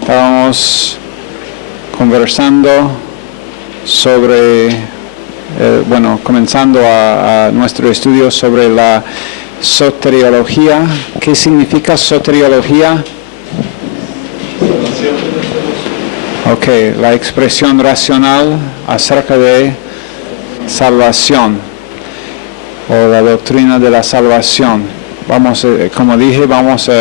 Estábamos conversando sobre, comenzando a nuestro estudio sobre la soteriología. ¿Qué significa soteriología? Ok, la expresión racional acerca de salvación o la doctrina de la salvación. Como dije, vamos a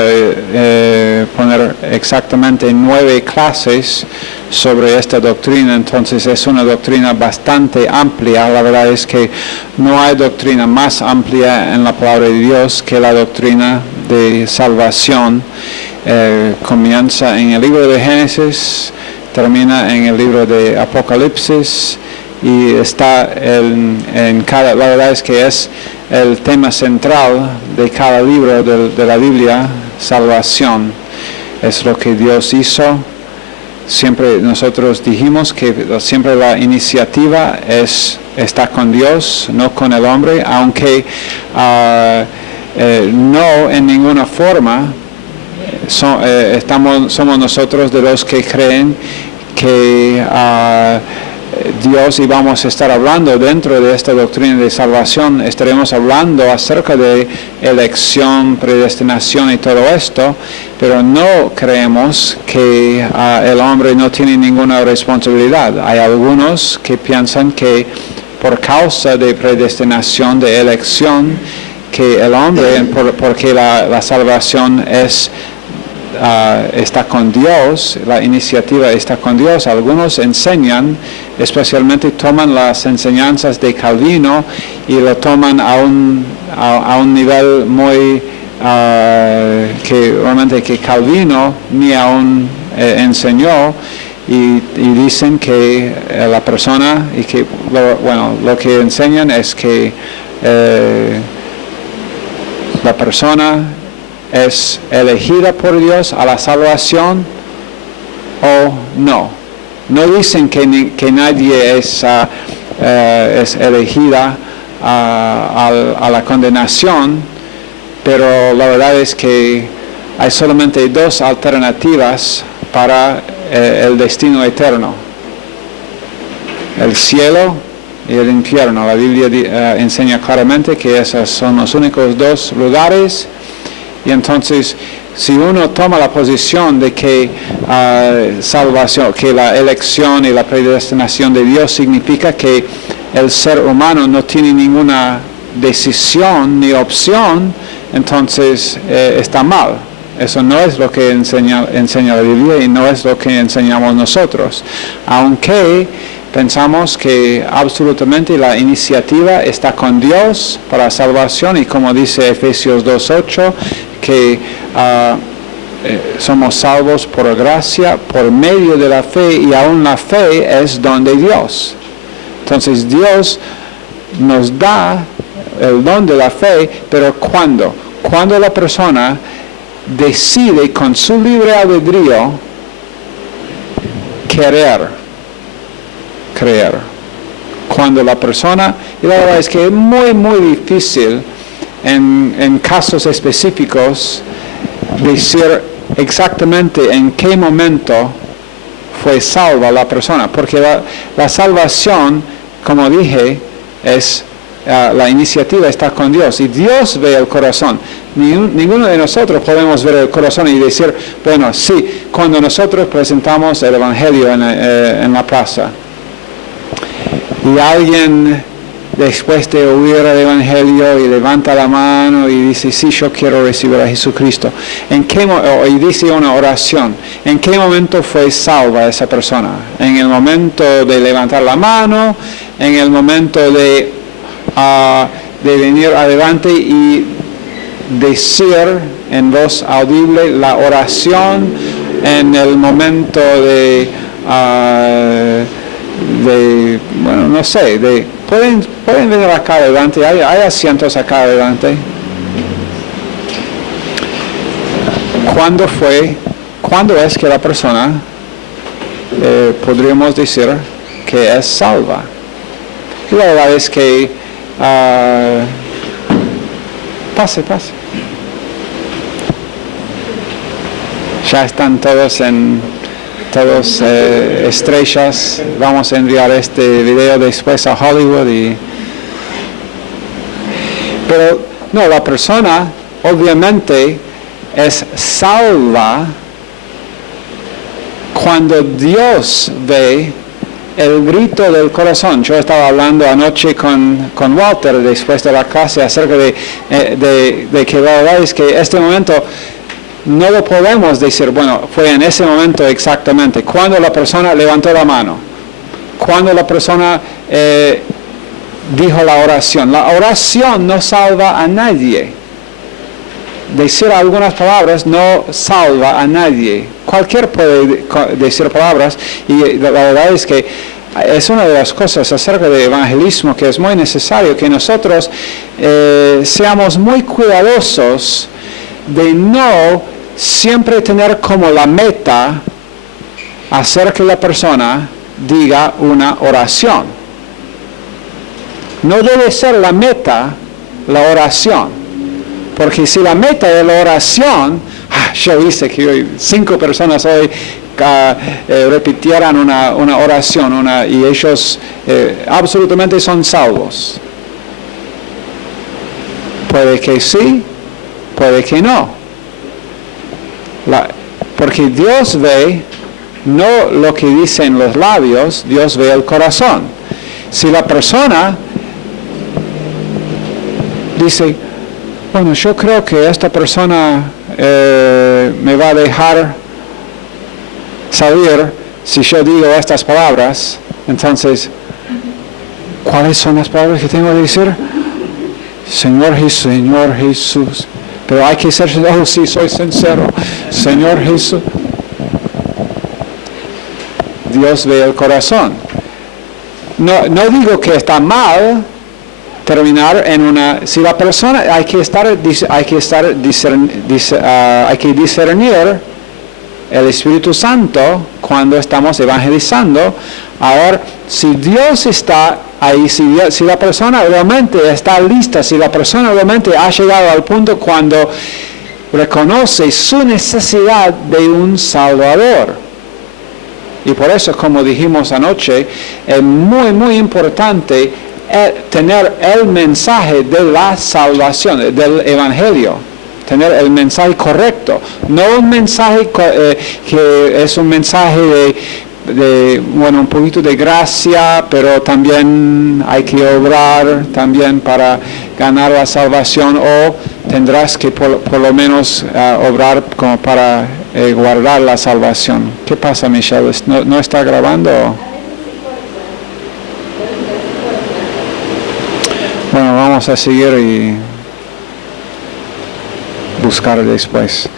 poner exactamente 9 clases sobre esta doctrina. Entonces es una doctrina bastante amplia. La verdad es que no hay doctrina más amplia en la palabra de Dios que la doctrina de salvación. Comienza en el libro de Génesis, termina en el libro de Apocalipsis y está en cada, la verdad es que es el tema central de cada libro de la Biblia, salvación. Es lo que Dios hizo. Siempre nosotros dijimos que siempre la iniciativa está con Dios, no con el hombre, aunque no en ninguna forma somos nosotros de los que creen que Dios, y vamos a estar hablando dentro de esta doctrina de salvación, estaremos hablando acerca de elección, predestinación y todo esto, pero no creemos que el hombre no tiene ninguna responsabilidad. Hay algunos que piensan que por causa de predestinación, de elección, que el hombre, porque la salvación está con Dios, la iniciativa está con Dios. Algunos enseñan, especialmente toman las enseñanzas de Calvino y lo toman a un nivel muy que realmente que Calvino ni aún enseñó, y dicen que la persona, y que lo que enseñan es que la persona es elegida por Dios a la salvación o no. No dicen que nadie es elegida a la condenación, pero la verdad es que hay solamente 2 alternativas para el destino eterno: el cielo y el infierno. La Biblia enseña claramente que esos son los únicos 2 lugares. Y entonces, si uno toma la posición de que salvación, que la elección y la predestinación de Dios significa que el ser humano no tiene ninguna decisión ni opción, entonces está mal. Eso no es lo que enseña la Biblia y no es lo que enseñamos nosotros. Aunque pensamos que absolutamente la iniciativa está con Dios para salvación, y como dice Efesios 2:8, que somos salvos por gracia, por medio de la fe, y aún la fe es don de Dios. Entonces Dios nos da el don de la fe, pero cuando la persona decide con su libre albedrío creer. Cuando la persona, y la verdad es que es muy muy difícil en casos específicos decir exactamente en qué momento fue salva la persona, porque la salvación, como dije, es la iniciativa está con Dios, y Dios ve el corazón. Ninguno de nosotros podemos ver el corazón y decir, bueno, sí, cuando nosotros presentamos el Evangelio en la plaza y alguien, después de oír el Evangelio, y levanta la mano y dice, sí, yo quiero recibir a Jesucristo, y dice una oración, ¿en qué momento fue salva esa persona? ¿En el momento de levantar la mano? ¿En el momento de venir adelante y decir en voz audible la oración? ¿En el momento pueden venir acá adelante? Hay asientos acá adelante. ¿Cuándo es que la persona podríamos decir que es salva? Y la verdad es que pase. Ya están todos estrellas. Vamos a enviar este video después a Hollywood. Pero no, la persona obviamente es salva cuando Dios ve el grito del corazón. Yo estaba hablando anoche con Walter después de la clase acerca de que la verdad es que este momento no lo podemos decir, bueno, fue en ese momento exactamente, cuando la persona levantó la mano, cuando la persona dijo la oración. La oración no salva a nadie. Decir algunas palabras no salva a nadie. Cualquiera puede decir palabras, y la verdad es que es una de las cosas acerca del evangelismo que es muy necesario que nosotros seamos muy cuidadosos de no siempre tener como la meta hacer que la persona diga una oración. No debe ser la meta la oración. Porque si la meta de la oración, yo hice que hoy 5 personas hoy repitieran una oración y ellos absolutamente son salvos. Puede que sí, puede que no. Porque Dios ve no lo que dicen los labios, Dios ve el corazón. Si la persona dice, bueno, yo creo que esta persona me va a dejar salir si yo digo estas palabras, entonces, ¿cuáles son las palabras que tengo que decir? Señor Jesús. Pero hay que ser, oh sí, soy sincero. Señor Jesús. Dios ve el corazón. No digo que está mal terminar en una, si la persona hay que discernir el Espíritu Santo cuando estamos evangelizando. A ver, si Dios está ahí, si la persona realmente está lista, si la persona realmente ha llegado al punto cuando reconoce su necesidad de un Salvador. Y por eso, como dijimos anoche, es muy, muy importante tener el mensaje de la salvación, del Evangelio, tener el mensaje correcto, no un mensaje que es un mensaje de un poquito de gracia, pero también hay que obrar también para ganar la salvación, o tendrás que por lo menos obrar como para guardar la salvación. ¿Qué pasa, Michelle? ¿No está grabando? Bueno, vamos a seguir y buscar después.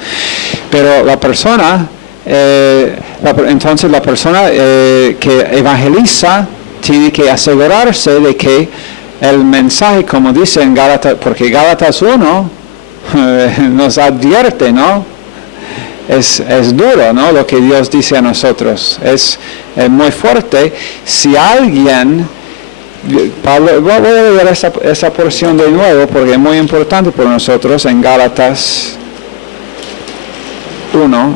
Pero la persona, entonces la persona que evangeliza tiene que asegurarse de que el mensaje, como dice en Gálatas, porque Gálatas 1 nos advierte, ¿no? Es duro, ¿no? Lo que Dios dice a nosotros. Es muy fuerte. Si alguien... Pablo, voy a leer esa porción de nuevo porque es muy importante para nosotros en Gálatas 1.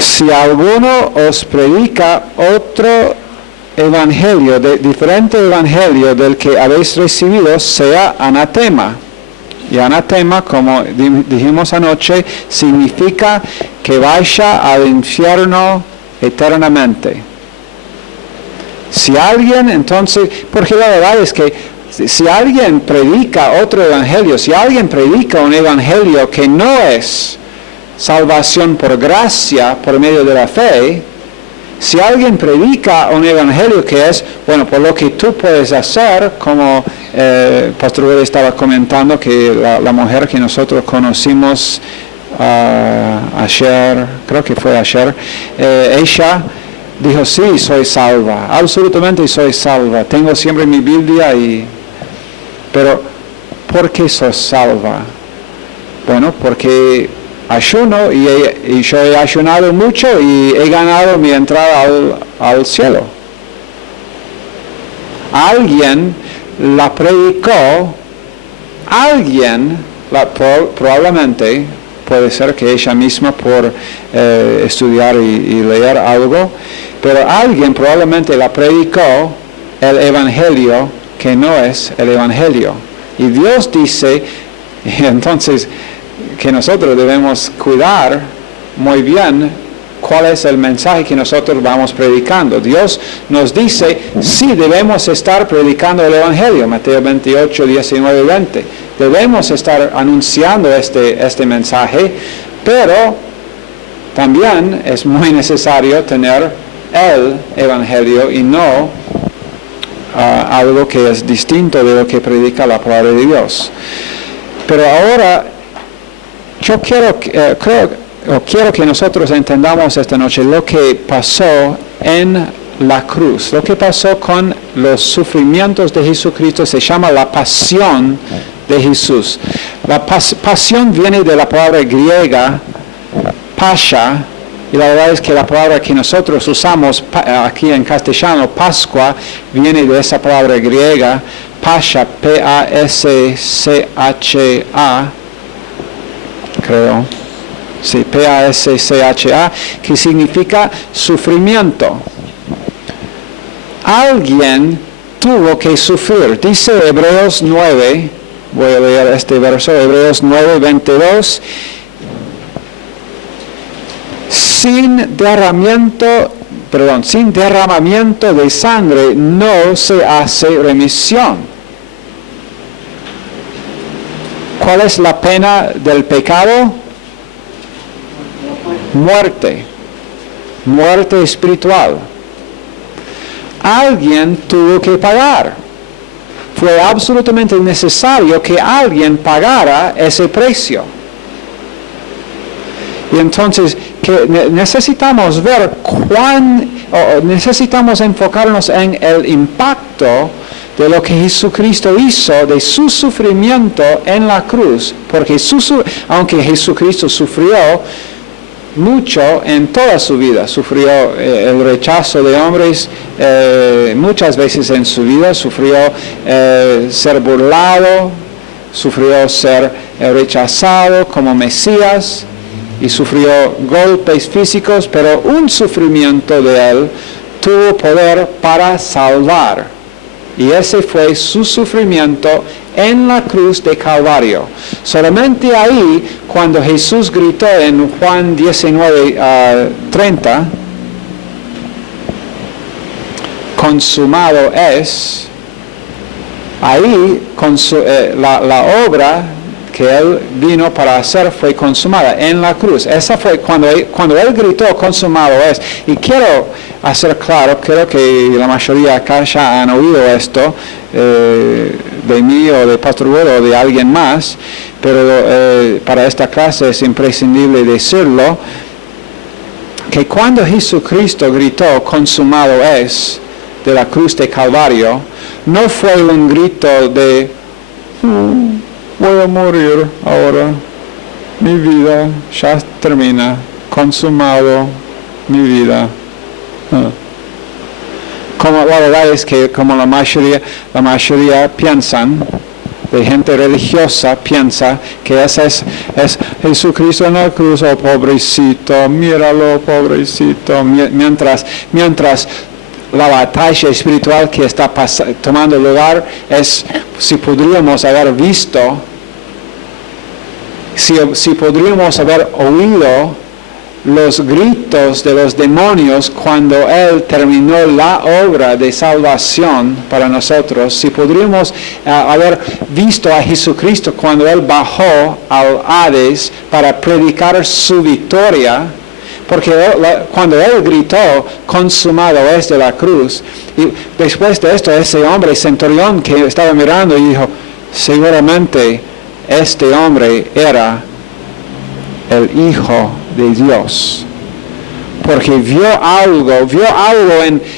Si alguno os predica otro evangelio, diferente evangelio del que habéis recibido, sea anatema. Y anatema, como dijimos anoche, significa que vaya al infierno eternamente. Si alguien, entonces, porque la verdad es que si alguien predica otro evangelio, si alguien predica un evangelio que no es salvación por gracia, por medio de la fe, si alguien predica un evangelio que es, bueno, por lo que tú puedes hacer, como Pastor Will estaba comentando que la mujer que nosotros conocimos ayer, creo que fue ayer, ella dijo, sí, soy salva, absolutamente soy salva, tengo siempre mi Biblia, pero ¿por qué soy salva? Bueno, porque ayuno y yo he ayunado mucho y he ganado mi entrada al cielo. Alguien la predicó alguien, probablemente, puede ser que ella misma por estudiar y leer algo, pero alguien probablemente la predicó el evangelio que no es el evangelio. Y Dios dice, entonces, que nosotros debemos cuidar muy bien cuál es el mensaje que nosotros vamos predicando. Dios nos dice, sí, debemos estar predicando el evangelio, Mateo 28, 19 y 20. Debemos estar anunciando este mensaje, pero también es muy necesario tener el evangelio y no algo que es distinto de lo que predica la palabra de Dios. Pero ahora yo quiero que nosotros entendamos esta noche lo que pasó en la cruz, lo que pasó con los sufrimientos de Jesucristo. Se llama la pasión de Jesús. La pasión viene de la palabra griega pascha, y la verdad es que la palabra que nosotros usamos aquí en castellano, Pascua, viene de esa palabra griega, pascha, P-A-S-C-H-A, creo, sí, P-A-S-C-H-A, que significa sufrimiento. Alguien tuvo que sufrir. Dice Hebreos 9, voy a leer este verso, Hebreos 9, 22, sin derramamiento de sangre no se hace remisión. ¿Cuál es la pena del pecado? Muerte. Muerte espiritual. Alguien tuvo que pagar. Fue absolutamente necesario que alguien pagara ese precio. Y entonces, que necesitamos ver necesitamos enfocarnos en el impacto de lo que Jesucristo hizo, de su sufrimiento en la cruz, porque aunque Jesucristo sufrió mucho en toda su vida, sufrió el rechazo de hombres muchas veces en su vida, sufrió ser burlado, sufrió ser rechazado como Mesías, y sufrió golpes físicos, pero un sufrimiento de él tuvo poder para salvar. Y ese fue su sufrimiento en la cruz de Calvario. Solamente ahí, cuando Jesús gritó en Juan 19:30, consumado es, ahí la obra que él vino para hacer fue consumada en la cruz. Esa fue cuando él gritó consumado es. Y quiero hacer claro, creo que la mayoría acá ya han oído esto de mí o de Pastor Wood o de alguien más, pero para esta clase es imprescindible decirlo, que cuando Jesucristo gritó consumado es de la cruz de Calvario, no fue un grito de voy a morir ahora, mi vida ya termina, consumado mi vida. Como la verdad es que como la mayoría piensan, de gente religiosa piensa que ese es Jesucristo en la cruz, oh pobrecito, míralo pobrecito, mientras la batalla espiritual que está tomando lugar es, si podríamos haber visto, si podríamos haber oído los gritos de los demonios cuando Él terminó la obra de salvación para nosotros, si podríamos haber visto a Jesucristo cuando Él bajó al Hades para predicar su victoria, porque cuando Él gritó, consumado es de la cruz, y después de esto ese hombre centurión que estaba mirando y dijo, seguramente este hombre era el Hijo de Dios, porque vio algo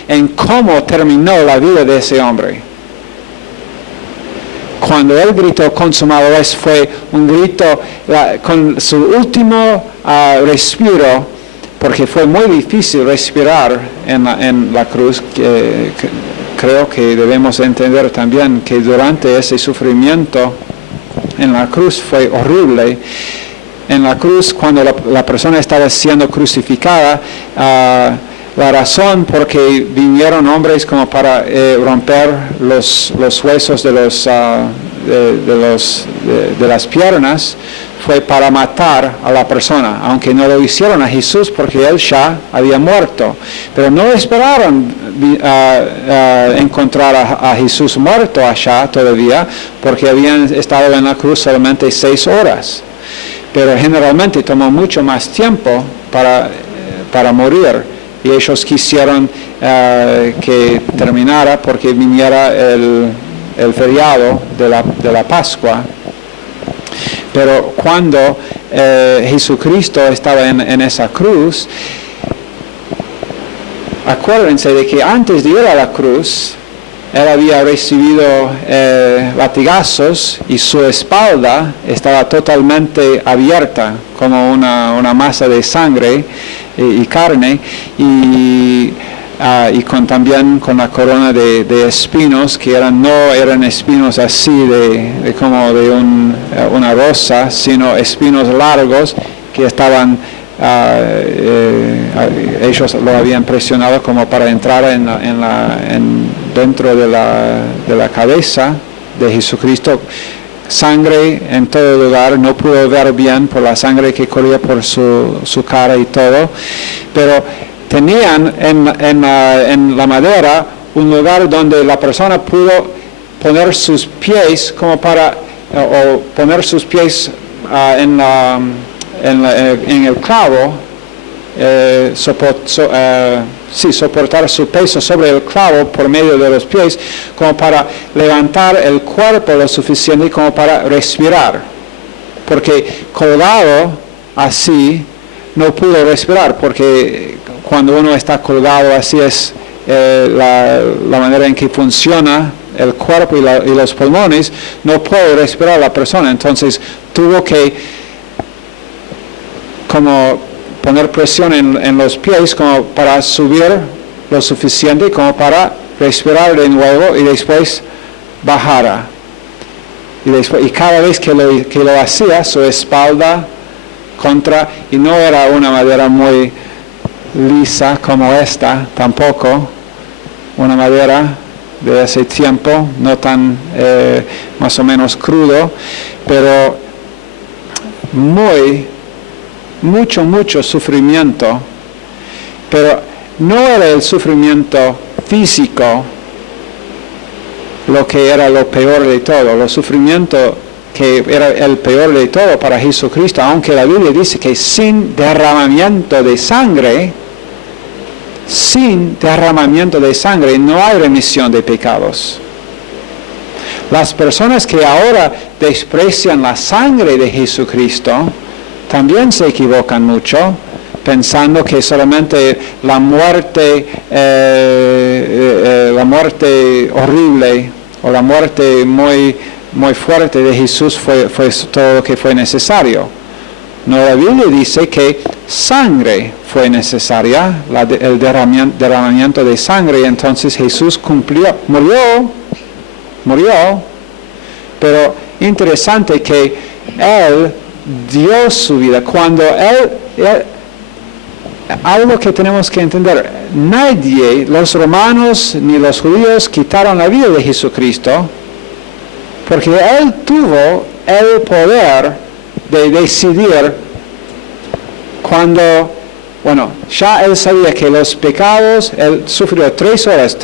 en cómo terminó la vida de ese hombre. Cuando Él gritó consumado es, fue un grito con su último respiro, porque fue muy difícil respirar en la cruz, creo que debemos entender también que durante ese sufrimiento en la cruz fue horrible. En la cruz, cuando la persona estaba siendo crucificada, la razón por que vinieron hombres como para romper los huesos de las piernas fue para matar a la persona, aunque no lo hicieron a Jesús porque él ya había muerto. Pero no esperaron encontrar a Jesús muerto allá todavía, porque habían estado en la cruz solamente 6 horas. Pero generalmente tomó mucho más tiempo para morir, y ellos quisieron que terminara porque viniera el feriado de la Pascua. Pero cuando Jesucristo estaba en esa cruz, acuérdense de que antes de ir a la cruz, él había recibido latigazos y su espalda estaba totalmente abierta, como una masa de sangre y carne, y también con la corona de espinos, que no eran espinos así como de una rosa, sino espinos largos que estaban, ellos lo habían presionado como para entrar dentro de la cabeza de Jesucristo. Sangre en todo lugar, no pudo ver bien por la sangre que corría por su cara y todo, pero tenían en la madera un lugar donde la persona pudo poner sus pies como o poner sus pies en el clavo, soportar su peso sobre el clavo por medio de los pies, como para levantar el cuerpo lo suficiente como para respirar, porque colgado así no pudo respirar, porque cuando uno está colgado así es la manera en que funciona el cuerpo y los pulmones, no puede respirar la persona. Entonces tuvo que como poner presión en los pies como para subir lo suficiente como para respirar de nuevo y después bajara. Y cada vez que lo hacía, su espalda y no era una madera muy lisa como esta, tampoco, una madera de ese tiempo, no tan más o menos crudo, pero mucho sufrimiento, pero no era el sufrimiento físico lo que era lo peor de todo. Lo sufrimiento que era el peor de todo para Jesucristo, aunque la Biblia dice que sin derramamiento de sangre no hay remisión de pecados. Las personas que ahora desprecian la sangre de Jesucristo también se equivocan mucho, pensando que solamente la muerte horrible o la muerte muy fuerte de Jesús fue todo lo que fue necesario. No, la Biblia dice que sangre fue necesaria, el derramamiento de sangre, y entonces Jesús murió, pero interesante que Él dio su vida. Cuando algo que tenemos que entender, nadie, los romanos ni los judíos, quitaron la vida de Jesucristo, porque Él tuvo el poder de decidir ya Él sabía que los pecados, Él sufrió 3 horas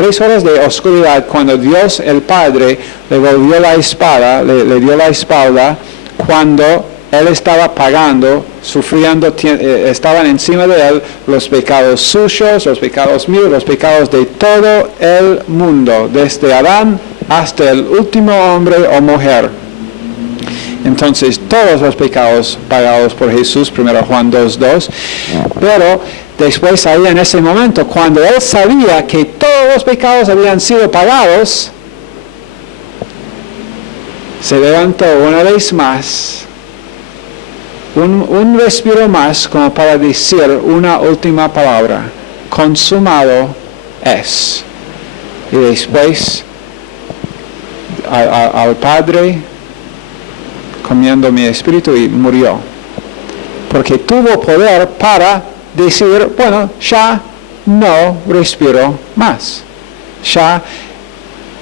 de oscuridad cuando Dios el Padre le volvió la espada, le dio la espalda, cuando Él estaba pagando, sufriendo, estaban encima de Él los pecados suyos, los pecados míos, los pecados de todo el mundo, desde Adán hasta el último hombre o mujer. Entonces, todos los pecados pagados por Jesús, 1 Juan 2:2, pero después ahí en ese momento, cuando Él sabía que todos los pecados habían sido pagados, se levantó una vez más, un respiro más, como para decir una última palabra: consumado es. y después al Padre comiendo mi espíritu y murió. Porque tuvo poder para decir, bueno, ya no respiro más. Ya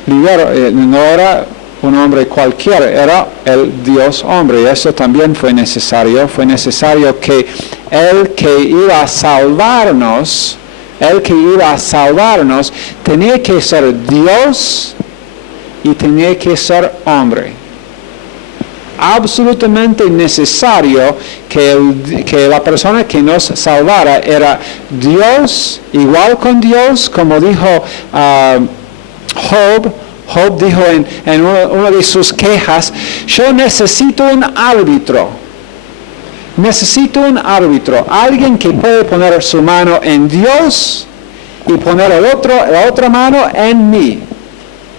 libero, no era un hombre cualquiera, era el Dios hombre. Y eso también fue necesario. Fue necesario que el que iba a salvarnos, tenía que ser Dios y tenía que ser hombre. Absolutamente necesario que la persona que nos salvara era Dios, igual con Dios, como dijo Job. Job dijo en una de sus quejas, yo necesito un árbitro. Necesito un árbitro, alguien que puede poner su mano en Dios y poner la otra mano en mí.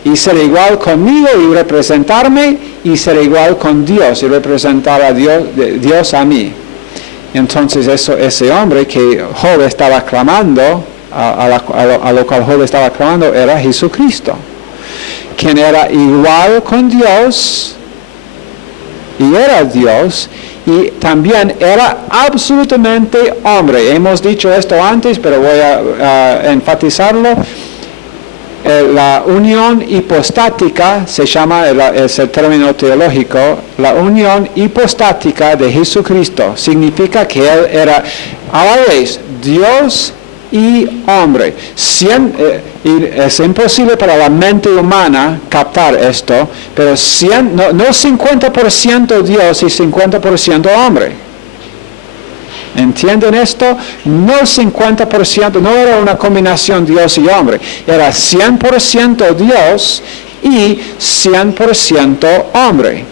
Y ser igual conmigo y representarme, y ser igual con Dios y representar a Dios a mí. Entonces ese hombre que Job estaba clamando, a lo cual Job estaba clamando, era Jesucristo, quien era igual con Dios, y era Dios, y también era absolutamente hombre. Hemos dicho esto antes, pero voy a enfatizarlo. La unión hipostática se llama, es el término teológico, la unión hipostática de Jesucristo significa que Él era a la vez Dios y hombre. Y es imposible para la mente humana captar esto, pero no 50% Dios y 50% hombre. ¿Entienden esto? No 50%, no era una combinación Dios y hombre, era 100% Dios y 100% hombre.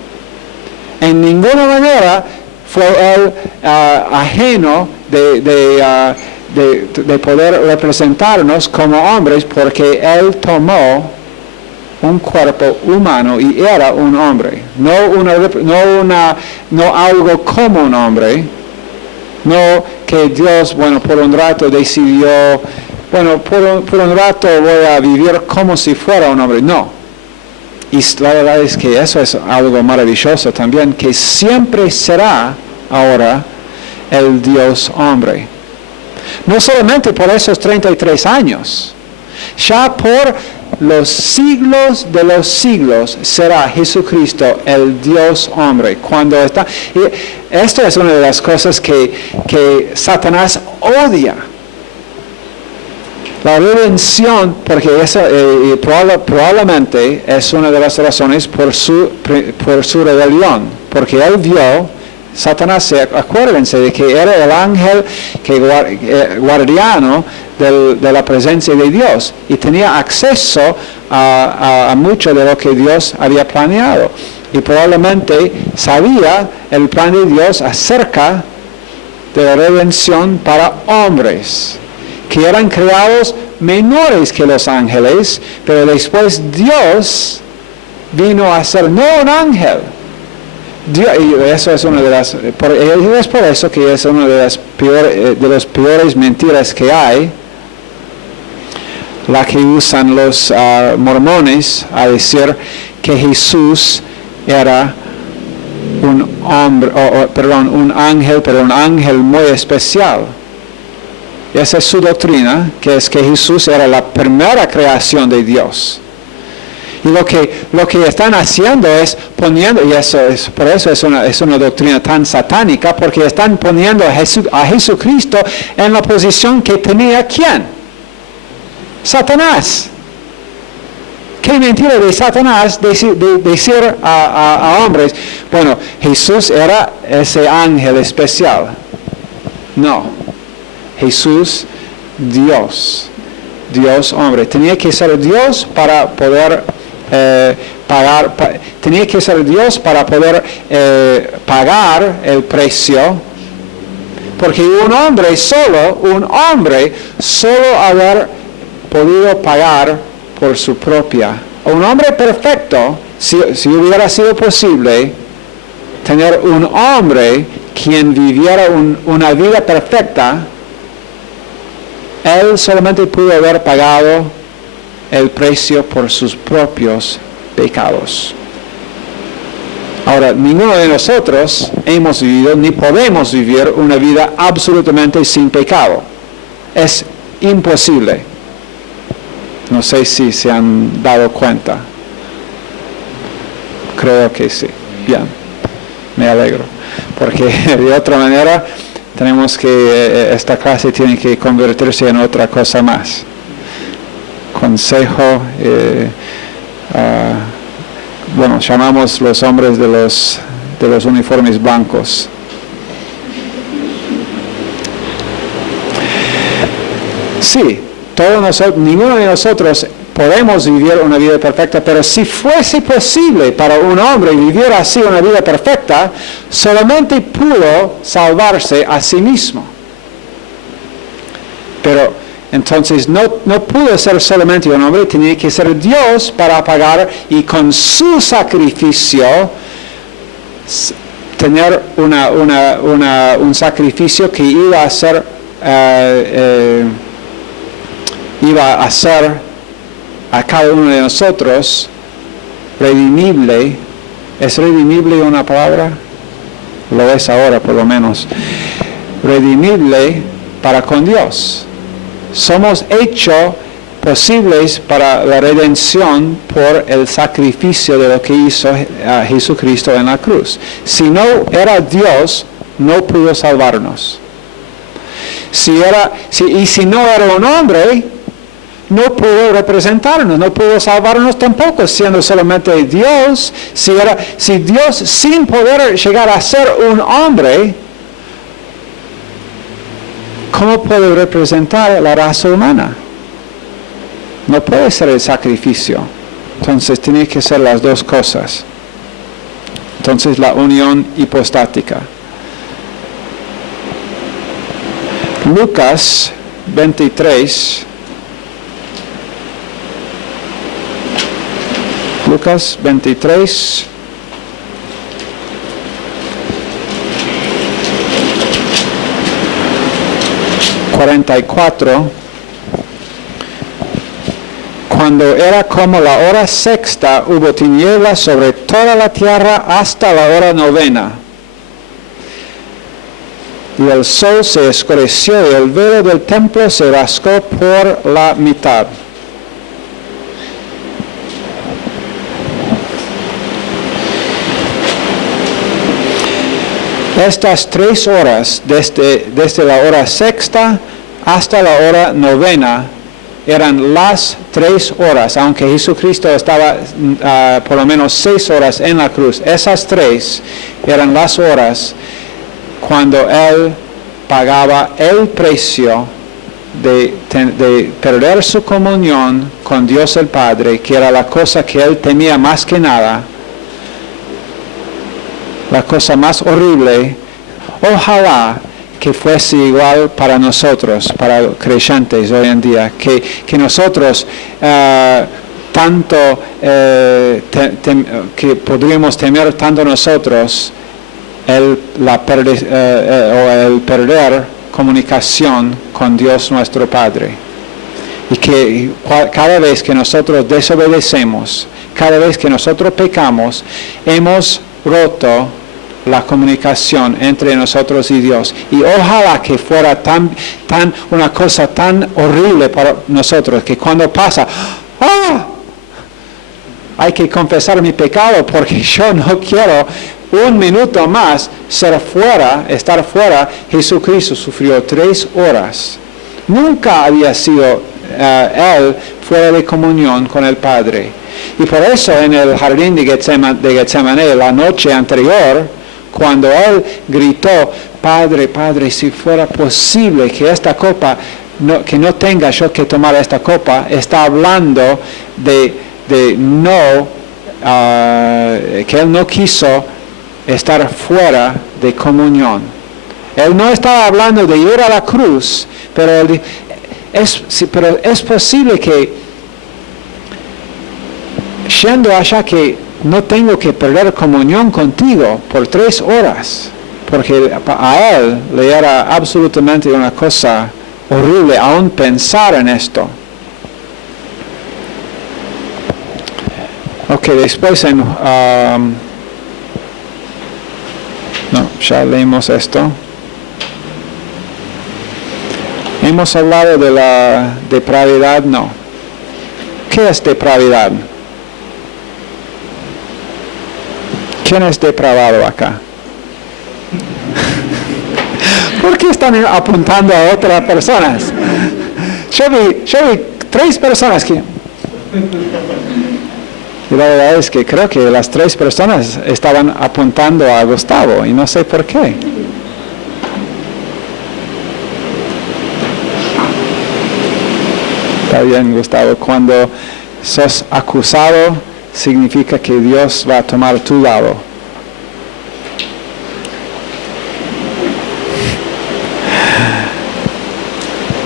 En ninguna manera fue él ajeno de poder representarnos como hombres, porque él tomó un cuerpo humano y era un hombre, no algo como un hombre. No que Dios, por un rato decidió, por un rato voy a vivir como si fuera un hombre. No. Y la verdad es que eso es algo maravilloso también, que siempre será ahora el Dios hombre. No solamente por esos 33 años, ya por los siglos de los siglos será Jesucristo el Dios hombre. Cuando está, y esto es una de las cosas que Satanás odia. La redención, porque eso probablemente es una de las razones por su rebelión, porque él vio, Satanás, acuérdense de que era el ángel guardiano de la presencia de Dios y tenía acceso a mucho de lo que Dios había planeado, y probablemente sabía el plan de Dios acerca de la redención para hombres que eran creados menores que los ángeles, pero después Dios vino a ser no un ángel. Y eso es una de las, es por eso que es una de las peores mentiras que hay, la que usan los mormones a decir que Jesús era un ángel, pero un ángel muy especial. Esa es su doctrina, que es que Jesús era la primera creación de Dios. Y lo que están haciendo es poniendo, y por eso es una doctrina tan satánica, porque están poniendo a Jesucristo en la posición que tenía ¿quién? Satanás. Qué mentira de Satanás decir a hombres, bueno, Jesús era ese ángel especial. No, Jesús, Dios hombre. Tenía que ser Dios para poder tenía que ser Dios para poder pagar el precio, porque un hombre solo haber podido pagar por su propia. Un hombre perfecto, si hubiera sido posible tener un hombre quien viviera una vida perfecta, él solamente pudo haber pagado el precio por sus propios pecados. Ahora, ninguno de nosotros hemos vivido ni podemos vivir una vida absolutamente sin pecado. Es imposible. No sé si se han dado cuenta. Creo que sí. Bien, me alegro. Porque de otra manera tenemos que, esta clase tiene que convertirse en otra cosa más. Consejo, bueno, llamamos los hombres de los uniformes blancos. Sí, ninguno de nosotros podemos vivir una vida perfecta, pero si fuese posible para un hombre vivir así una vida perfecta, solamente pudo salvarse a sí mismo. Pero entonces no pudo ser solamente un hombre, tenía que ser Dios para pagar y con su sacrificio tener un sacrificio que iba a hacer a cada uno de nosotros redimible. ¿Es redimible una palabra? Lo es ahora por lo menos. Redimible para con Dios. Somos hechos posibles para la redención por el sacrificio de lo que hizo Jesucristo en la cruz. Si no era Dios, no pudo salvarnos. Si no era un hombre, no pudo representarnos, no pudo salvarnos tampoco, siendo solamente Dios. Si Dios, sin poder llegar a ser un hombre, ¿cómo puede representar la raza humana? No puede ser el sacrificio. Entonces tiene que ser las dos cosas. Entonces la unión hipostática. Lucas 23. Lucas 23. Cuando era como la hora sexta, hubo tinieblas sobre toda la tierra hasta la hora novena. Y el sol se oscureció y el velo del templo se rasgó por la mitad. Estas 3 horas, desde la hora sexta hasta la hora novena, eran las 3 horas, aunque Jesucristo estaba por lo menos 6 horas en la cruz. Esas 3 eran las horas cuando Él pagaba el precio de perder su comunión con Dios el Padre, que era la cosa que Él temía más que nada. La cosa más horrible. Ojalá que fuese igual para nosotros, para creyentes hoy en día, que nosotros que podríamos temer tanto nosotros el perder comunicación con Dios nuestro Padre. Y que cada vez que nosotros desobedecemos, cada vez que nosotros pecamos, hemos roto la comunicación entre nosotros y Dios. Y ojalá que fuera una cosa tan horrible para nosotros, que cuando pasa, hay que confesar mi pecado, porque yo no quiero un minuto más estar fuera. Jesucristo sufrió 3 horas. Nunca había sido Él fuera de comunión con el Padre. Y por eso en el jardín de Getsemaní, la noche anterior, cuando Él gritó, Padre, Padre, si fuera posible que esta copa, que no tenga yo que tomar esta copa, está hablando de que Él no quiso estar fuera de comunión. Él no estaba hablando de ir a la cruz, pero es posible que yendo allá que no tengo que perder comunión contigo por 3 horas, porque a Él le era absolutamente una cosa horrible aún pensar en esto. Ok, después no, ya leímos esto. Hemos hablado de la depravidad, no. ¿Qué es depravidad? ¿Quién es depravado acá? ¿Por qué están apuntando a otras personas? Yo vi 3 personas que... Y la verdad es que creo que las 3 personas estaban apuntando a Gustavo y no sé por qué. Está bien, Gustavo, cuando sos acusado significa que Dios va a tomar tu lado.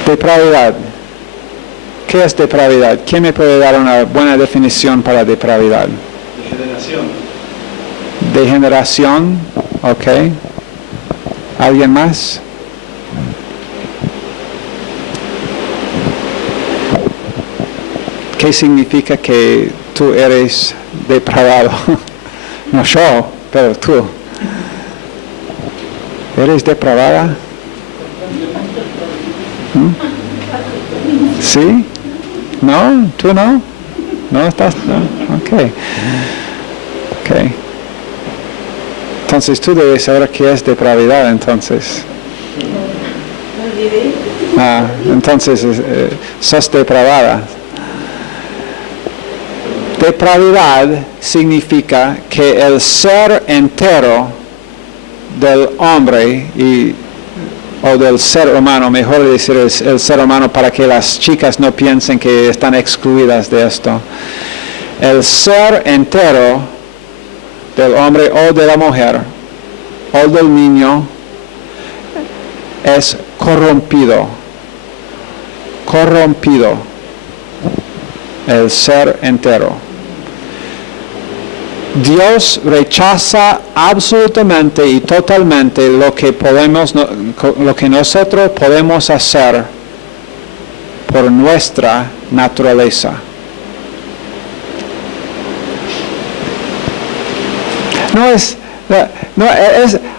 Depravidad. ¿Qué es depravidad? ¿Quién me puede dar una buena definición para depravidad? Degeneración. Degeneración, ok. ¿Alguien más? ¿Qué significa que tú eres depravado? No yo, pero tú. ¿Eres depravada? ¿Sí? ¿No? ¿Tú no? ¿No estás? No. Ok. Entonces tú debes saber qué es depravidad, entonces. Entonces sos depravada. Depravidad significa que el ser entero del hombre o del ser humano, mejor decir el ser humano para que las chicas no piensen que están excluidas de esto. El ser entero del hombre o de la mujer o del niño es corrompido. Corrompido. El ser entero. Dios rechaza absolutamente y totalmente lo que nosotros podemos hacer por nuestra naturaleza.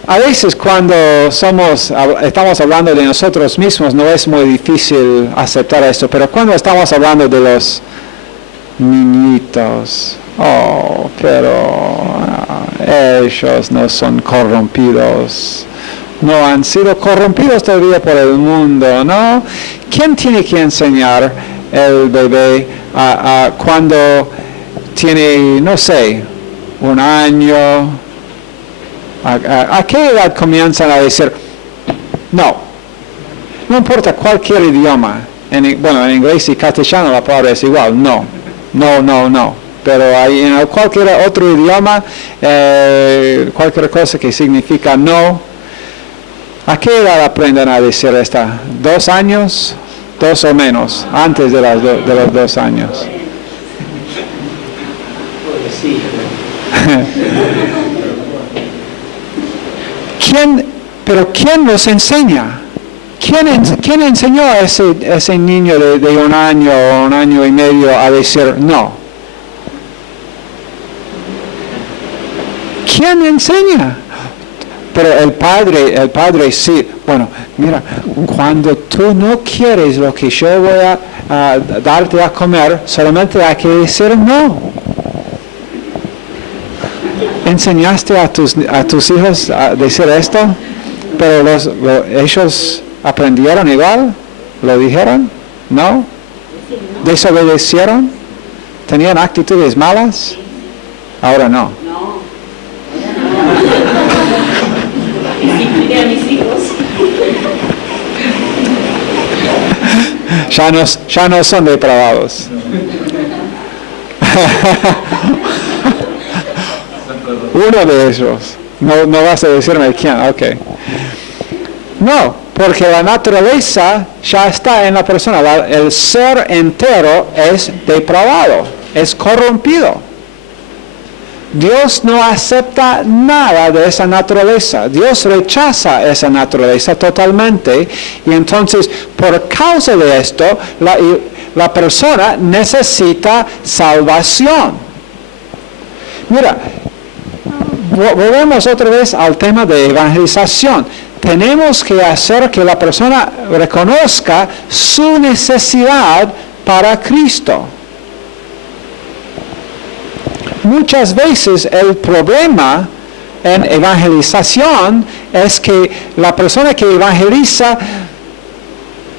A veces cuando estamos hablando de nosotros mismos no es muy difícil aceptar esto, pero cuando estamos hablando de los niñitos, pero ellos no son corrompidos, no han sido corrompidos todavía por el mundo, ¿no? ¿Quién tiene que enseñar el bebé cuando tiene, no sé, 1 año? ¿A qué edad comienzan a decir no? No importa cualquier idioma, en inglés y castellano la palabra es igual, no. Pero en cualquier otro idioma, cualquier cosa que significa no, ¿a qué edad aprenden a decir esta? 2 años, 2 o menos, antes de los 2 años. ¿Quién nos enseña? ¿Quién enseñó a ese niño de 1 año o 1 año y medio a decir no? ¿Quién enseña? Pero el padre sí. Bueno, mira, cuando tú no quieres lo que yo voy a darte a comer, solamente hay que decir no. ¿Enseñaste a tus hijos a decir esto? Pero ellos aprendieron igual, lo dijeron, ¿no? ¿Desobedecieron? ¿Tenían actitudes malas? Ahora no. Discipliné a mis hijos. Ya no son depravados. Uno de ellos. No vas a decirme quién, ok. No, porque la naturaleza ya está en la persona. El ser entero es depravado, es corrompido. Dios no acepta nada de esa naturaleza. Dios rechaza esa naturaleza totalmente. Y entonces, por causa de esto, la persona necesita salvación. Mira, volvemos otra vez al tema de evangelización. Tenemos que hacer que la persona reconozca su necesidad para Cristo. Muchas veces el problema en evangelización es que la persona que evangeliza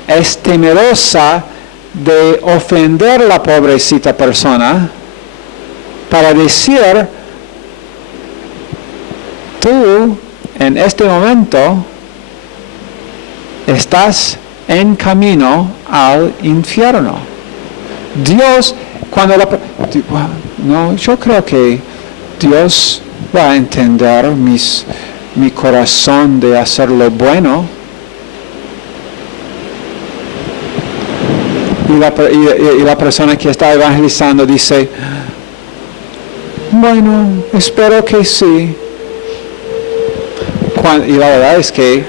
es temerosa de ofender a la pobrecita persona para decir, tú en este momento estás en camino al infierno. Dios, cuando no, yo creo que Dios va a entender mi corazón de hacer lo bueno. Y la persona que está evangelizando dice, bueno, espero que sí. Y la verdad es que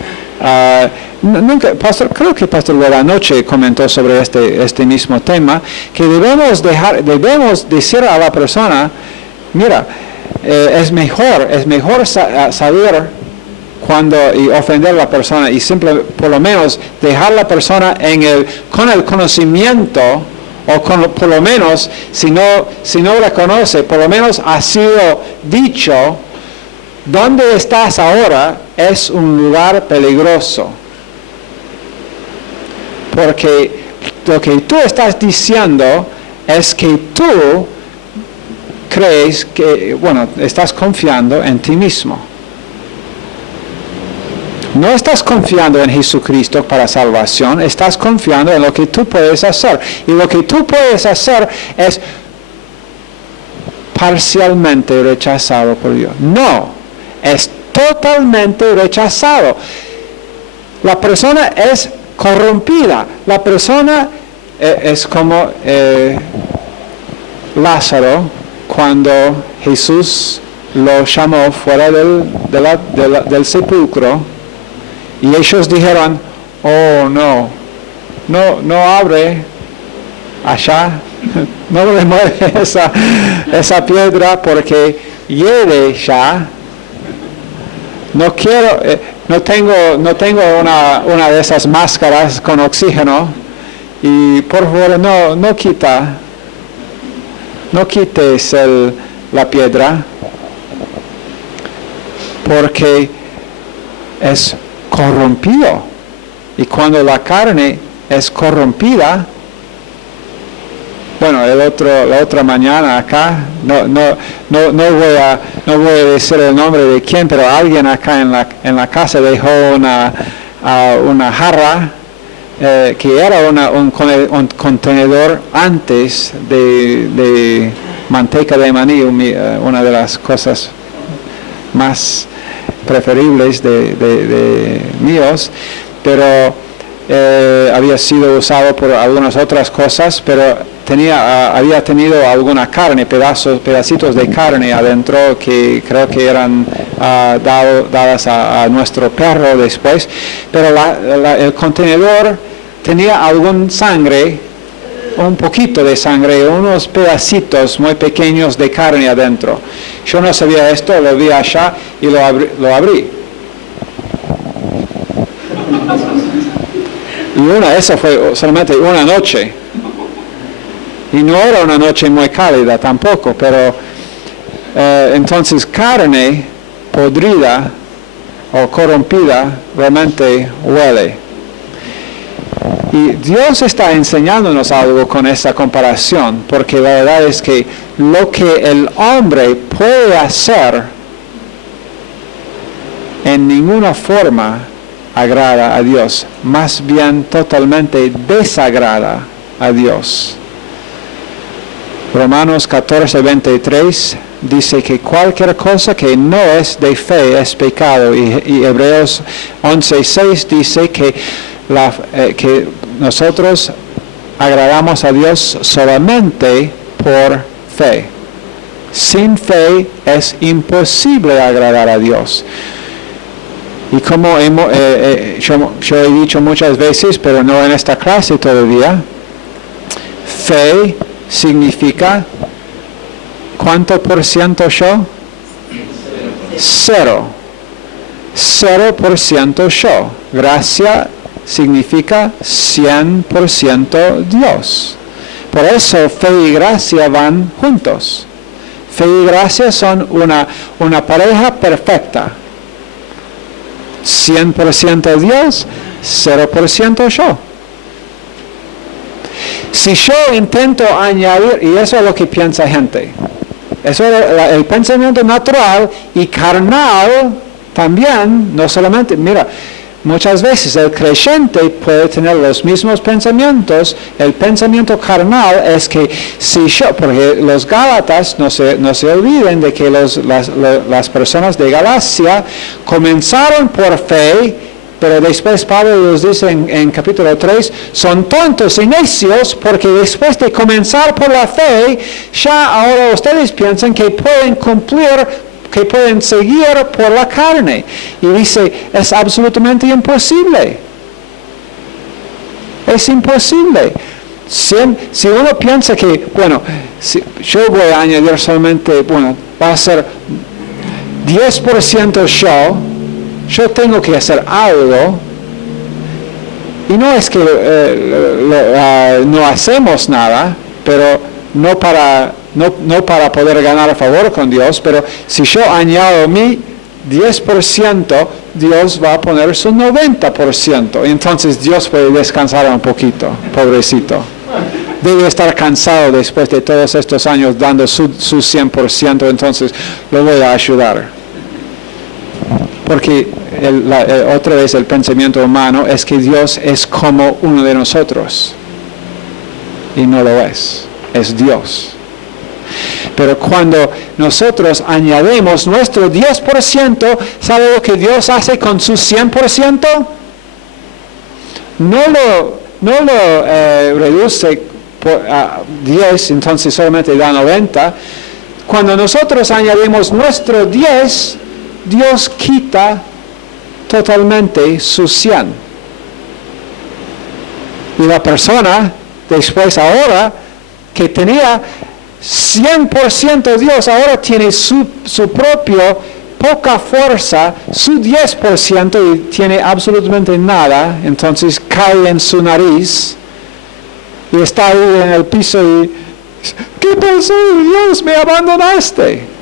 creo que Pastor Guerra anoche comentó sobre este mismo tema, que debemos decir a la persona, mira, es mejor saber cuando y ofender a la persona y por lo menos dejar a la persona con el conocimiento, o por lo menos si no reconoce, por lo menos ha sido dicho, donde estás ahora es un lugar peligroso. Porque lo que tú estás diciendo es que tú crees que, estás confiando en ti mismo. No estás confiando en Jesucristo para salvación, estás confiando en lo que tú puedes hacer. Y lo que tú puedes hacer es parcialmente rechazado por Dios. No, es totalmente rechazado. La persona es corrompida. La persona es como Lázaro cuando Jesús lo llamó fuera del sepulcro. Y ellos dijeron, oh no abre allá, no remueve esa piedra porque hiede ya. No tengo una de esas máscaras con oxígeno y por favor no quites la piedra porque es corrompido. Y cuando la carne es corrompida, la otra mañana acá, no voy a decir el nombre de quién, pero alguien acá en la casa dejó una jarra que era un contenedor antes de manteca de maní, una de las cosas más preferibles de míos, pero había sido usado por algunas otras cosas, pero había tenido alguna carne, pedacitos de carne adentro que creo que eran dadas a nuestro perro después, pero el contenedor tenía algún sangre, un poquito de sangre, unos pedacitos muy pequeños de carne adentro. Yo no sabía esto, lo vi allá y lo abrí. Y eso fue solamente una noche. Y no era una noche muy cálida tampoco, pero entonces carne podrida o corrompida realmente huele. Y Dios está enseñándonos algo con esta comparación, porque la verdad es que lo que el hombre puede hacer en ninguna forma agrada a Dios, más bien totalmente desagrada a Dios. Romanos 14:23 dice que cualquier cosa que no es de fe es pecado, y Hebreos 11:6 dice que nosotros agradamos a Dios solamente por fe. Sin fe es imposible agradar a Dios. Y como yo he dicho muchas veces, pero no en esta clase todavía, fe significa ¿Cuánto por ciento yo? 0. 0% yo. Gracia significa 100% Dios. Por eso fe y gracia van juntos. Fe y gracia son una pareja perfecta. 100% Dios, 0% yo. Si yo intento añadir, y eso es lo que piensa gente, eso es el pensamiento natural y carnal también, no solamente, mira, muchas veces el creyente puede tener los mismos pensamientos. El pensamiento carnal es que si yo, porque los Gálatas, no se olviden de que las personas de Galacia comenzaron por fe, pero después Pablo los dice en capítulo 3, son tontos y necios porque después de comenzar por la fe, ya ahora ustedes piensan que pueden cumplir, que pueden seguir por la carne. Y dice, es absolutamente imposible. Es imposible. Si uno piensa que, bueno, yo voy a añadir solamente, bueno, va a ser 10% yo tengo que hacer algo, y no es que no hacemos nada, pero no para poder ganar a favor con Dios, pero si yo añado mi 10%, Dios va a poner su 90%, y entonces Dios puede descansar un poquito, pobrecito. Debe estar cansado después de todos estos años dando su 100%, entonces lo voy a ayudar. Porque otra vez el pensamiento humano es que Dios es como uno de nosotros. Y no lo es. Es Dios. Pero cuando nosotros añadimos nuestro 10%, ¿sabe lo que Dios hace con su 100%? No lo reduce a 10, entonces solamente da 90. Cuando nosotros añadimos nuestro 10, Dios quita totalmente su 100. Y la persona, después ahora, que tenía 100% Dios, ahora tiene su propio, poca fuerza, su 10% y tiene absolutamente nada, entonces cae en su nariz y está ahí en el piso y, ¿qué pasó? Dios, me abandonaste.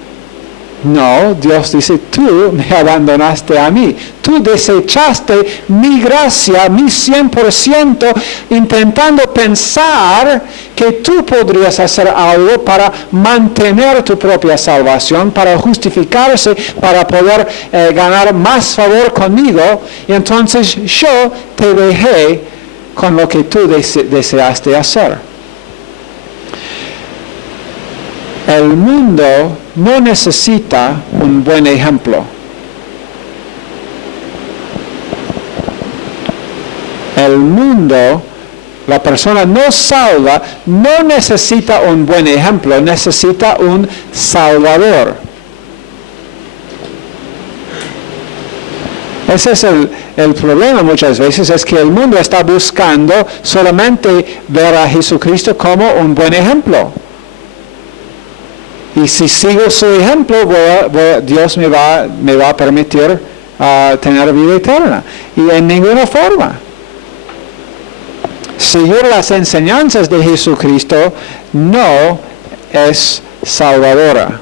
No, Dios dice, tú me abandonaste a mí. Tú desechaste mi gracia, mi 100%, intentando pensar que tú podrías hacer algo para mantener tu propia salvación, para justificarse, para poder ganar más favor conmigo. Y entonces yo te dejé con lo que tú deseaste hacer. El mundo no necesita un buen ejemplo. El mundo, la persona no salva, no necesita un buen ejemplo, necesita un salvador. Ese es el problema muchas veces, es que el mundo está buscando solamente ver a Jesucristo como un buen ejemplo. Y si sigo su ejemplo, Dios me va a permitir tener vida eterna. Y en ninguna forma. Seguir las enseñanzas de Jesucristo no es salvadora.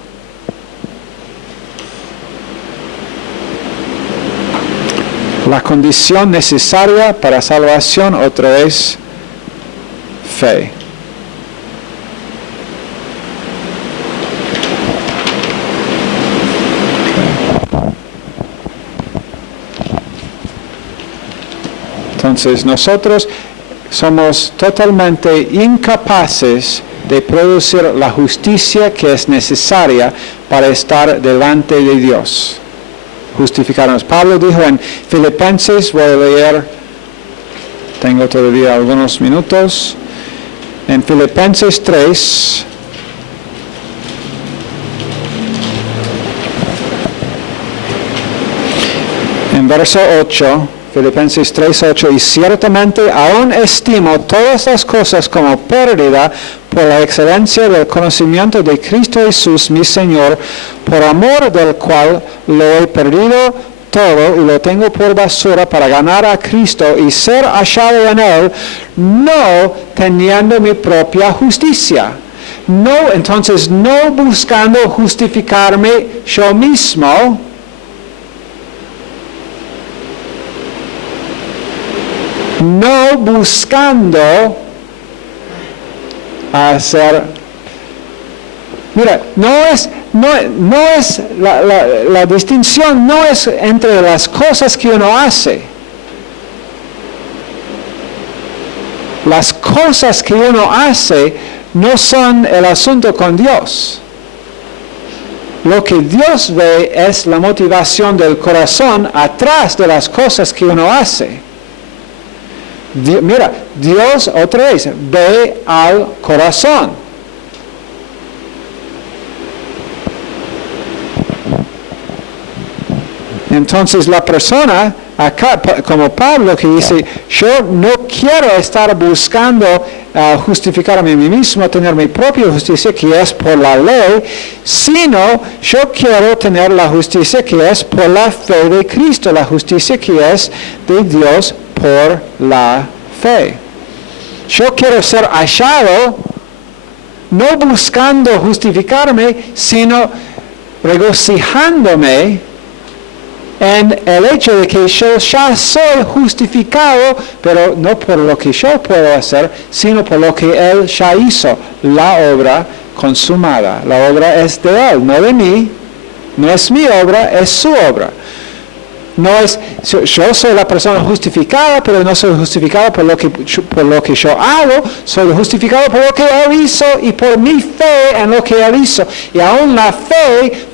La condición necesaria para salvación otra vez, fe. Entonces nosotros somos totalmente incapaces de producir la justicia que es necesaria para estar delante de Dios. Justificarnos. Pablo dijo en Filipenses, voy a leer, tengo todavía algunos minutos, en Filipenses 3, en verso 8, Filipenses 3:8, y ciertamente aún estimo todas las cosas como pérdida por la excelencia del conocimiento de Cristo Jesús, mi Señor, por amor del cual lo he perdido todo y lo tengo por basura para ganar a Cristo y ser hallado en Él, no teniendo mi propia justicia. No, entonces, no buscando justificarme yo mismo, no buscando hacer. Mira, la distinción no es entre las cosas que uno hace. Las cosas que uno hace no son el asunto con Dios. Lo que Dios ve es la motivación del corazón atrás de las cosas que uno hace. Mira, Dios otra vez ve al corazón. Entonces la persona acá, como Pablo, que dice, yo no quiero estar buscando justificarme a mí mismo, tener mi propia justicia que es por la ley, sino yo quiero tener la justicia que es por la fe de Cristo, la justicia que es de Dios por la fe. Yo quiero ser hallado, no buscando justificarme, sino regocijándome en el hecho de que yo ya soy justificado, pero no por lo que yo puedo hacer, sino por lo que Él ya hizo, la obra consumada. La obra es de Él, no de mí. No es mi obra, es su obra. No es, yo soy la persona justificada, pero no soy justificado por lo que yo hago, soy justificado por lo que Él hizo y por mi fe en lo que Él hizo. Y aún la fe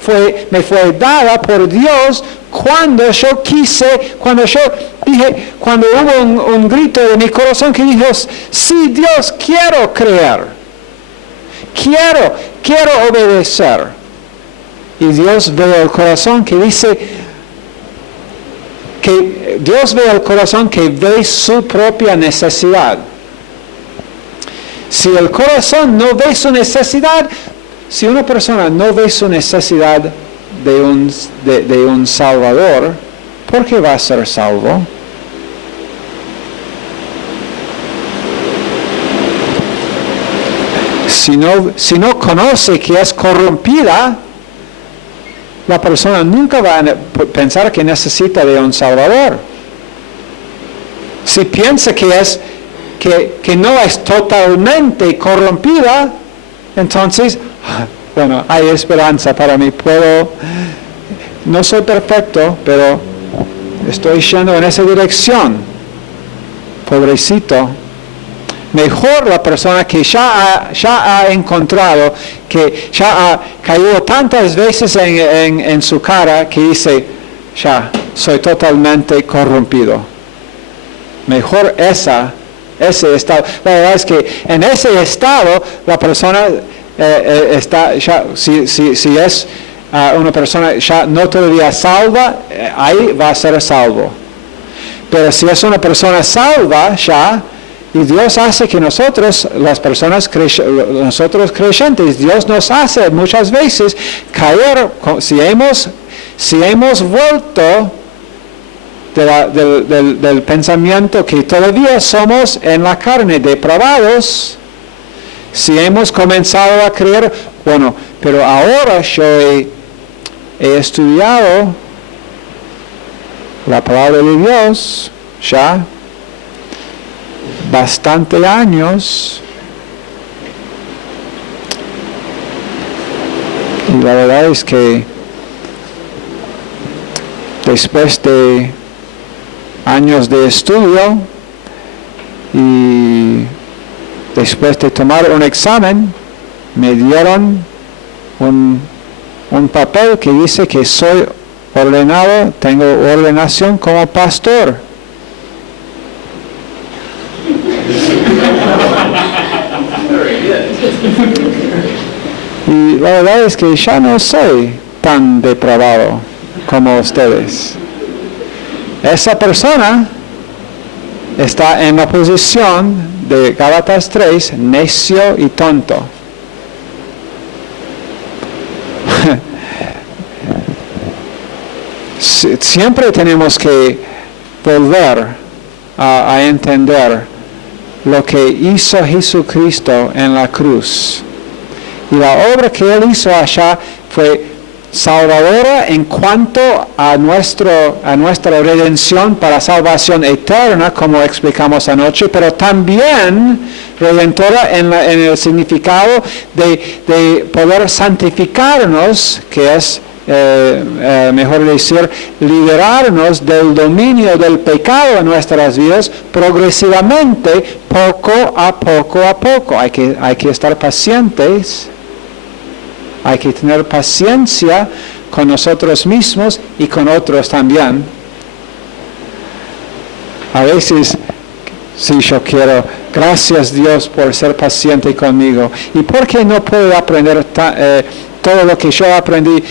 me fue dada por Dios cuando yo quise, cuando hubo un grito de mi corazón que dijo, sí, Dios, quiero creer, quiero obedecer. Y Dios ve el corazón que dice, que Dios ve el corazón que ve su propia necesidad. Si el corazón no ve su necesidad, si una persona no ve su necesidad de un Salvador, ¿por qué va a ser salvo? Si no conoce que es corrompida, la persona nunca va a pensar que necesita de un Salvador. Si piensa que no es totalmente corrompida, entonces, bueno, hay esperanza para mí. No soy perfecto, pero estoy yendo en esa dirección. Pobrecito. Mejor la persona que ya ha encontrado, que ya ha caído tantas veces en su cara, que dice, ya, soy totalmente corrompido. Mejor ese estado. La verdad es que en ese estado, la persona está, ya, si es una persona ya no todavía salva, ahí va a ser salvo. Pero si es una persona salva, ya, y Dios hace que nosotros, las personas nosotros creyentes, Dios nos hace muchas veces caer, si hemos vuelto del pensamiento que todavía somos en la carne depravados, si hemos comenzado a creer, bueno, pero ahora yo he estudiado la palabra de Dios, ya, bastante años, y la verdad es que después de años de estudio y después de tomar un examen, me dieron un papel que dice que soy ordenado, tengo ordenación como pastor. Y la verdad es que ya no soy tan depravado como ustedes. esa persona está en la posición de Gálatas 3, necio y tonto. Siempre tenemos que volver a entender lo que hizo Jesucristo en la cruz. Y la obra que Él hizo allá fue salvadora en cuanto a nuestra redención para salvación eterna, como explicamos anoche, pero también redentora en el significado de poder santificarnos, que es, mejor decir, liberarnos del dominio del pecado en nuestras vidas progresivamente, poco a poco. Hay que estar pacientes. Hay que tener paciencia con nosotros mismos y con otros también. A veces, sí, yo quiero, gracias Dios por ser paciente conmigo. ¿Y por qué no puedo aprender todo lo que yo aprendí?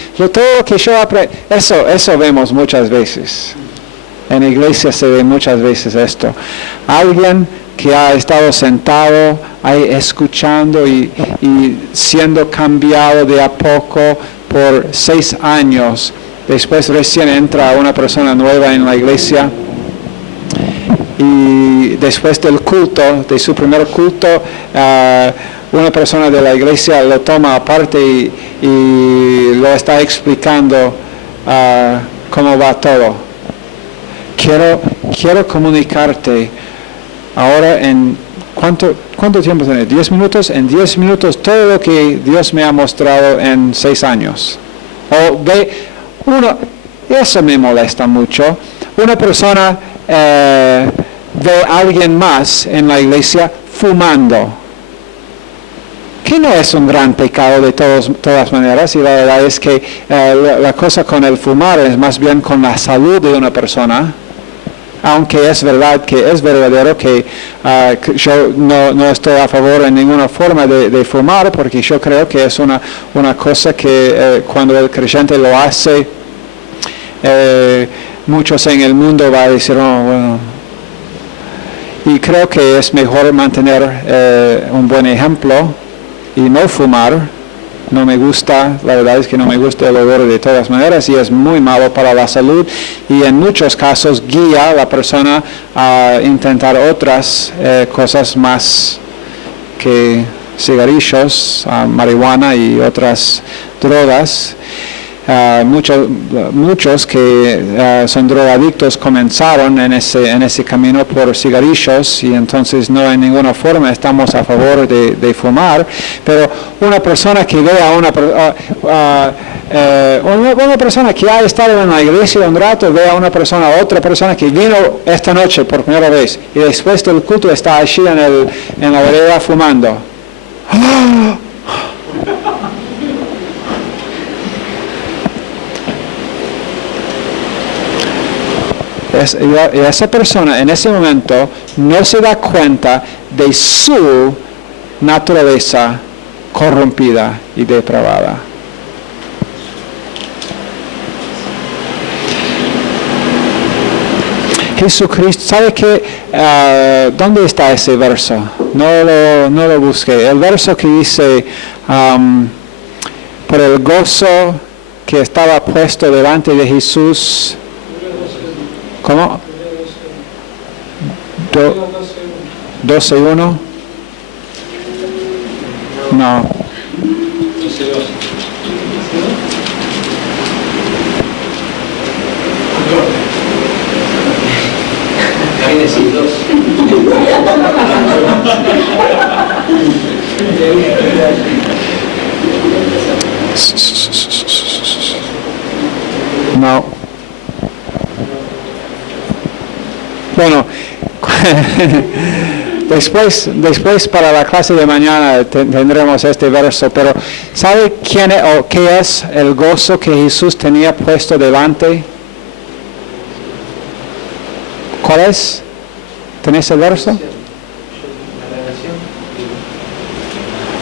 Eso vemos muchas veces. En la iglesia se ve muchas veces esto. Alguien que ha estado sentado ahí escuchando y siendo cambiado de a poco por 6 años. Después recién entra una persona nueva en la iglesia y después del culto, de su primer culto, una persona de la iglesia lo toma aparte y lo está explicando cómo va todo. Quiero comunicarte ahora en ¿cuánto tiempo tenés? 10 minutos. En 10 minutos todo lo que Dios me ha mostrado en 6 años. Eso me molesta mucho. Una persona ve a alguien más en la iglesia fumando, que no es un gran pecado de todas maneras, y la verdad es que la cosa con el fumar es más bien con la salud de una persona. Aunque es verdad que es verdadero que yo no estoy a favor en ninguna forma de fumar, porque yo creo que es una cosa que cuando el creyente lo hace, muchos en el mundo van a decir, oh, bueno. Y creo que es mejor mantener un buen ejemplo y no fumar. No me gusta, la verdad es que no me gusta el olor de todas maneras y es muy malo para la salud y en muchos casos guía a la persona a intentar otras cosas más que cigarrillos, marihuana y otras drogas. Muchos que son drogadictos comenzaron en ese camino por cigarrillos y entonces no en ninguna forma estamos a favor de fumar, pero una persona que ve a una persona que ha estado en la iglesia un rato, ve a otra persona que vino esta noche por primera vez y después del culto está allí en la vereda fumando. Y esa persona en ese momento no se da cuenta de su naturaleza corrompida y depravada. Jesucristo, ¿sabe qué? ¿Dónde está ese verso? No lo busqué. El verso que dice, por el gozo que estaba puesto delante de Jesús. ¿Cómo? 12:1. No. No. Bueno, después para la clase de mañana tendremos este verso, pero ¿sabe quién o qué es el gozo que Jesús tenía puesto delante? ¿Cuál es? ¿Tenés el verso?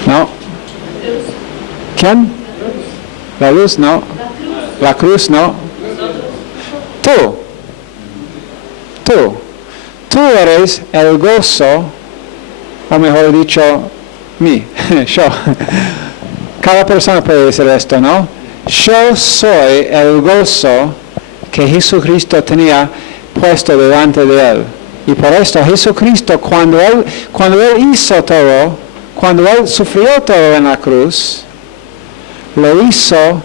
No. ¿Quién? La luz, no. La cruz, no. Tú. Tú eres el gozo, o mejor dicho, yo. Cada persona puede decir esto, ¿no? Yo soy el gozo que Jesucristo tenía puesto delante de él. Y por esto Jesucristo, cuando él hizo todo, cuando él sufrió todo en la cruz, lo hizo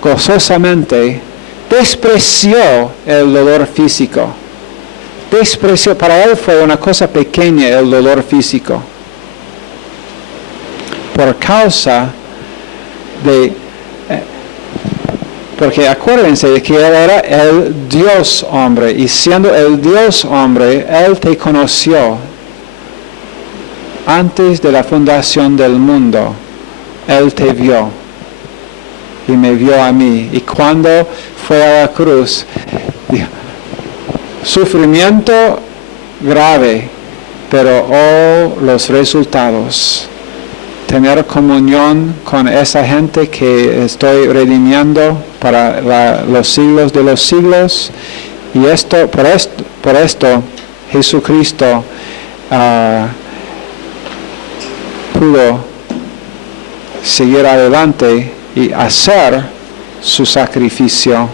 gozosamente, despreció el dolor físico. Para él fue una cosa pequeña el dolor físico. Por causa de... Porque acuérdense de que él era el Dios hombre, y siendo el Dios hombre, él te conoció antes de la fundación del mundo. Él te vio y me vio a mí. Y cuando fue a la cruz, dijo, sufrimiento grave, pero los resultados. Tener comunión con esa gente que estoy redimiendo para los siglos de los siglos. Y por esto Jesucristo pudo seguir adelante y hacer su sacrificio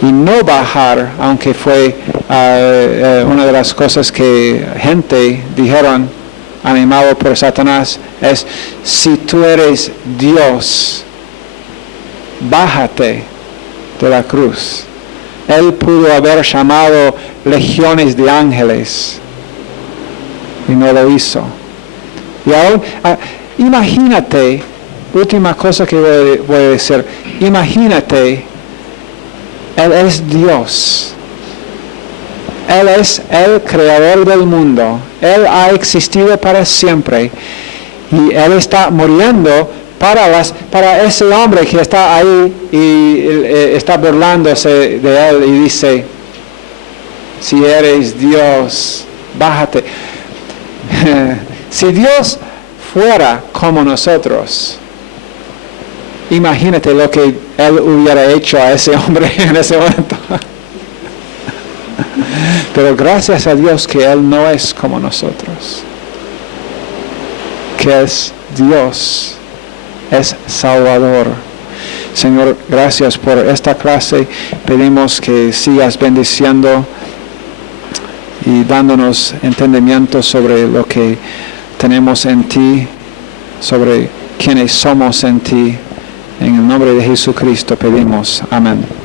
y no bajar, aunque fue una de las cosas que gente dijeron, animado por Satanás, es: si tú eres Dios, bájate de la cruz. Él pudo haber llamado legiones de ángeles y no lo hizo. Y aún, imagínate, última cosa que voy a decir, imagínate, Él es Dios. Él es el creador del mundo. Él ha existido para siempre. Y Él está muriendo para ese hombre que está ahí y está burlándose de Él y dice: si eres Dios, bájate. Si Dios fuera como nosotros, imagínate lo que Él hubiera hecho a ese hombre en ese momento. Pero gracias a Dios que Él no es como nosotros, que es Dios, es Salvador. Señor, gracias por esta clase. Pedimos que sigas bendiciendo y dándonos entendimiento sobre lo que tenemos en ti, sobre quienes somos en ti. En el nombre de Jesucristo pedimos. Amén.